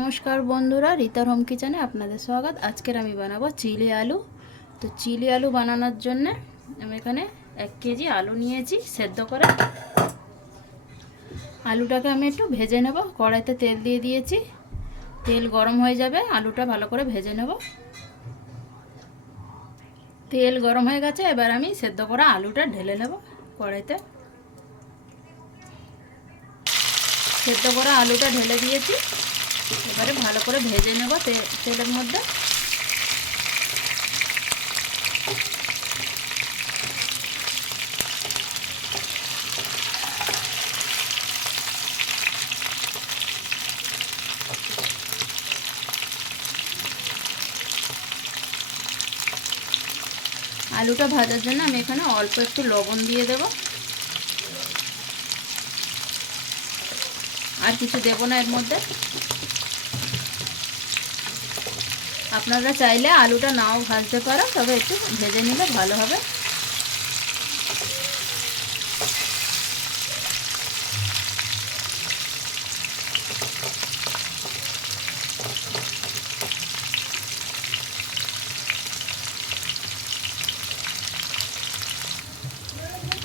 नमस्कार बंधुरा रीतार होम किचेने आपनादेर स्वागत। आजकेर आमी बानाबो चिली आलू। तो चिली आलू बानानोर जन्य आमी एखाने 1 केजी आलू नियेछि सेদ্ধ करे। आलूटाके आमी एकटु भेजे नेब। कड़ाइते तेल दिए दिएछि, तेल गरम हो जाबे आलूटा भालो करे भेजे नेब। तेल गरम हो गेछे, एबार आमी सेদ্ধ करा आलूटा ढेले नेब कड़ाइते। सेদ্ধ करा आलूटा ढेले दिएछि, এবারে ভালো করে ভেজে নেব তেলের মধ্যে। আলুটা ভাজার জন্য আমি এখানে অল্প একটু লবণ দিয়ে দেব, আর কিছু দেব না এর মধ্যে। আপনারা চাইলে আলুটা নাও ভাজতে পারো, তবে একটু ভেজে নিলে ভালো হবে।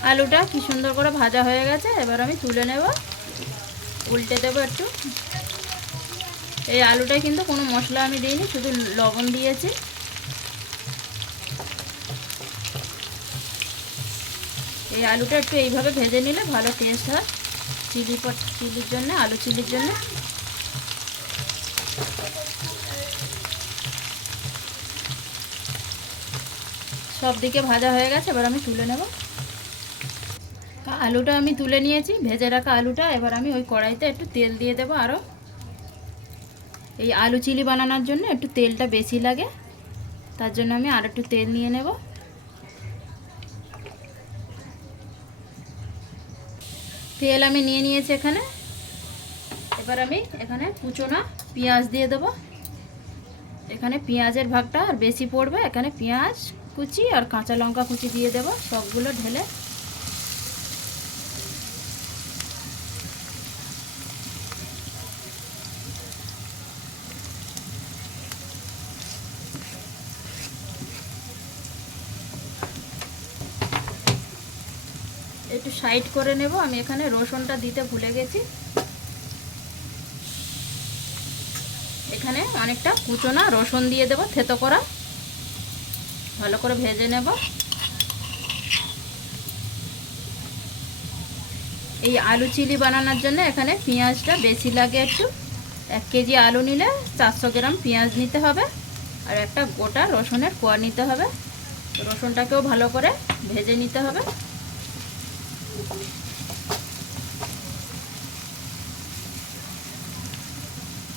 আলুটা কি সুন্দর করে ভাজা হয়ে গেছে, এবার আমি তুলে নেব। উল্টে দেব একটু। এই আলুটায় কিন্তু কোনো মশলা আমি দিইনি, শুধু লবণ দিয়েছি। এই আলুটা একটু এইভাবে ভেজে নিলে ভালো টেস্ট হয় চিলির জন্য, আলু চিলির জন্য। সব দিকে ভাজা হয়ে গেছে, এবার আমি তুলে নেব। আলুটা আমি তুলে নিয়েছি, ভেজে রাখা আলুটা। এবার আমি ওই কড়াইতে একটু তেল দিয়ে দেবো আরও। এই আলু চিলি বানানোর জন্য একটু তেলটা বেশি লাগে, তার জন্য আমি আর একটু তেল নিয়ে নেব। তেল আমি নিয়ে নিয়েছি এখানে। এবার আমি এখানে কুচোনা পেঁয়াজ দিয়ে দেব। এখানে পেঁয়াজের ভাগটা আর বেশি পড়বে, এখানে পেঁয়াজ কুচি আর কাঁচা লঙ্কা কুচি দিয়ে দেব সবগুলো ঢেলে। একটু সাইড করে নেব। আমি এখানে রসুনটা দিতে ভুলে গেছি। এখানে অনেকটা কুচোনা রসুন দিয়ে দেব থেতো করা, ভালো করে ভেজে নেব। এই আলু চিলি বানানোর জন্য এখানে পেঁয়াজটা বেশি লাগে একটু। 1 কেজি আলু নিলে 400 গ্রাম পেঁয়াজ নিতে হবে, আর একটা গোটা রসুনের কোয়া নিতে হবে। রসুনটাকেও ভালো করে ভেজে নিতে হবে।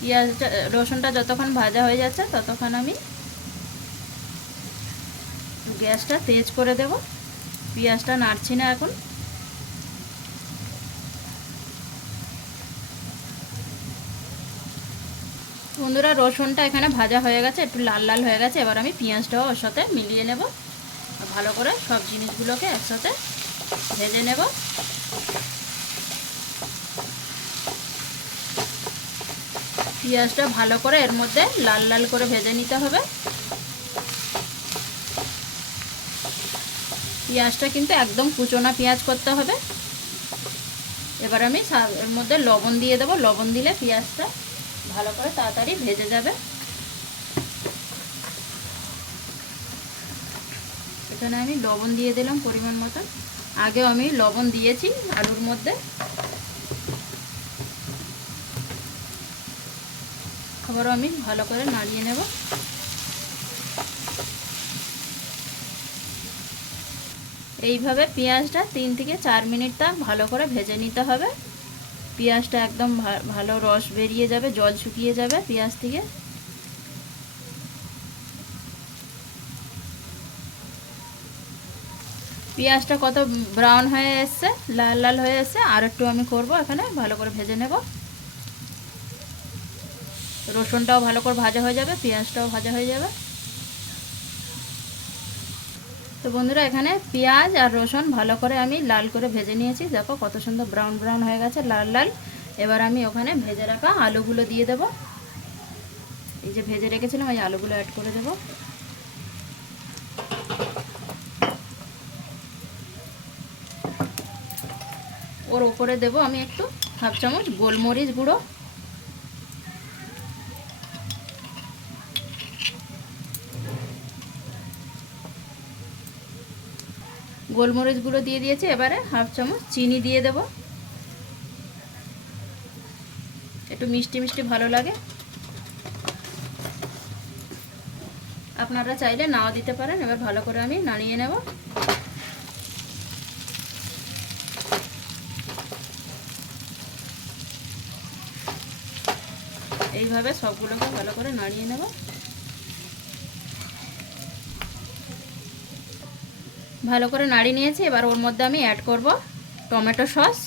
পেঁয়াজটা রসুনটা যতক্ষণ ভাজা হয়ে যাচ্ছে ততক্ষণ আমি গ্যাসটা তেজ করে দেব। পেঁয়াজটা নাড়ছি না এখন। বন্ধুরা, রসুনটা এখানে ভাজা হয়ে গেছে, একটু লাল লাল হয়ে গেছে। এবার আমি পেঁয়াজটাও ওর সাথে মিলিয়ে নেব। ভালো করে সব জিনিসগুলোকে একসাথে ভেজে নেব। পেঁয়াজটা ভালো করে এর মধ্যে লাল লাল করে ভেজে নিতে হবে। পেঁয়াজটা কিন্তু একদম কুচোনা পেঁয়াজ করতে হবে। এবার আমি এর মধ্যে লবণ দিয়ে দেবো। লবণ দিলে পেঁয়াজটা ভালো করে তাড়াতাড়ি ভেজে যাবে। এখানে আমি লবণ দিয়ে দিলাম পরিমাণ মতো। আগেও আমি লবণ দিয়েছি আলুর মধ্যে। আবারও আমি ভালো করে নাড়িয়ে নেব। এইভাবে পেঁয়াজটা 3 থেকে 4 মিনিট তা ভালো করে ভেজে নিতে হবে। পেঁয়াজটা একদম ভালো রস বেরিয়ে যাবে, জল শুকিয়ে যাবে পেঁয়াজ থেকে। পেঁয়াজটা কত ব্রাউন হয়ে এসছে, লাল লাল হয়ে এসছে। আর একটু আমি করব, এখানে ভালো করে ভেজে নেব। রসুনটাও ভালো করে ভাজা হয়ে যাবে, পেঁয়াজটাও ভাজা হয়ে যাবে। তো বন্ধুরা, এখানে পেঁয়াজ আর রসুন ভালো করে আমি লাল করে ভেজে নিয়েছি। দেখো কত সুন্দর ব্রাউন ব্রাউন হয়ে গেছে, লাল লাল। এবার আমি ওখানে ভেজে রাখা আলুগুলো দিয়ে দেব। এই যে ভেজে রেখেছিলাম এই আলুগুলো অ্যাড করে দেব। ওর ওপরে দেব আমি একটু হাফ চামচ গোলমরিচ গুঁড়ো, গোলমরিচ গুঁড়ো দিয়ে দিয়েছি। এবারে হাফ চামচ চিনি দিয়ে দেব, একটু মিষ্টি মিষ্টি ভালো লাগে। আপনারা চাইলে নাও দিতে পারেন। এবার ভালো করে আমি নাড়িয়ে নেব। এইভাবে সবগুলোকে ভালো করে নাড়িয়ে নেব। ভালো করে নাড়িয়ে নিয়েছি। এবার ওর মধ্যে আমি অ্যাড করব টমেটো সস।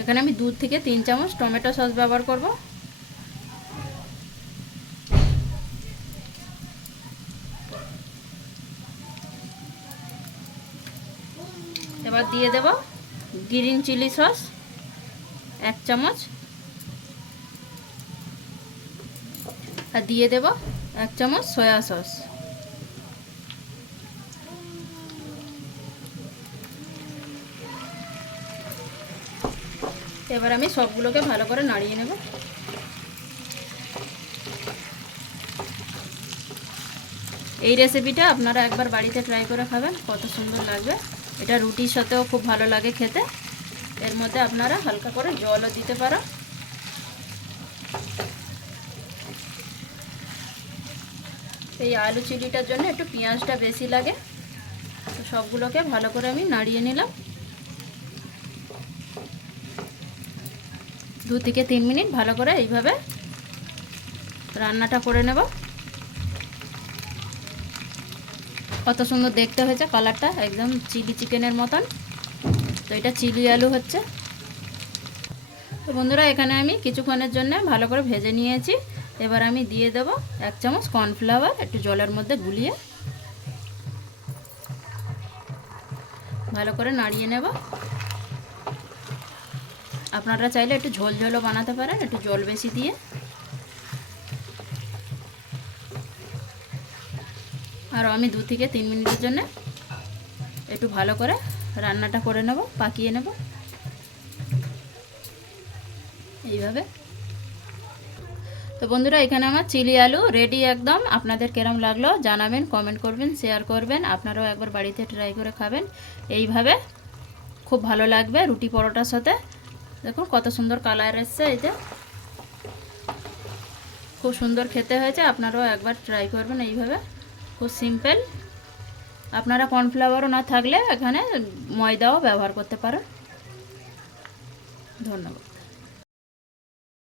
এখানে আমি 2 থেকে 3 চামচ টমেটো সস ব্যবহার করব। এবার দিয়ে দেব গ্রিন চিলি সস 1 চামচ, আর দিয়ে দেব 1 চামচ সয়া সস। এবার আমি সবগুলোকে ভালো করে নাড়িয়ে নেব। এই রেসিপিটা আপনারা একবার বাড়িতে ট্রাই করে খাবেন, কত সুন্দর লাগবে। এটা রুটির সাথেও খুব ভালো লাগে খেতে। এর মধ্যে আপনারা হালকা করে জলও দিতে পারো। এই আলু চিলিটার জন্য একটু পেঁয়াজটা বেশি লাগে। তো সবগুলোকে ভালো করে আমি নাড়িয়ে নিলাম। 2 থেকে 3 মিনিট ভালো করে এইভাবে রান্নাটা করে নেব। কত সুন্দর দেখতে হয়েছে, কালারটা একদম চিলি চিকেনের মতন। তো এটা চিলি আলু হচ্ছে। তো বন্ধুরা এখানে আমি কিছুক্ষণের জন্য ভালো করে ভেজে নিয়েছি। এবার আমি দিয়ে দেব 1 চামচ কর্নফ্লাওয়ার, একটু জলের মধ্যে গুলিয়ে ভালো করে নাড়িয়ে নেব। আপনারা চাইলে একটু ঝোল ঝোলও বানাতে পারেন, একটু জল বেশি দিয়ে। আর আমি 2 থেকে 3 মিনিটের জন্য একটু ভালো করে রান্নাটা করে নেব, পাকিয়ে নেব এইভাবে। তো বন্ধুরা এখানে আমার চিলি আলু রেডি একদম। আপনাদের কেরম লাগলো জানাবেন, কমেন্ট করবেন, শেয়ার করবেন। আপনারাও একবার বাড়িতে ট্রাই করে খাবেন এইভাবে, খুব ভালো লাগবে রুটি পরোটার সাথে। দেখুন কত সুন্দর কালার এসছে, এতে খুব সুন্দর খেতে হয়েছে। আপনারাও একবার ট্রাই করবেন এইভাবে, খুব সিম্পল। আপনারা কর্নফ্লাওয়ারও না থাকলে এখানে ময়দাও ব্যবহার করতে পারেন। ধন্যবাদ।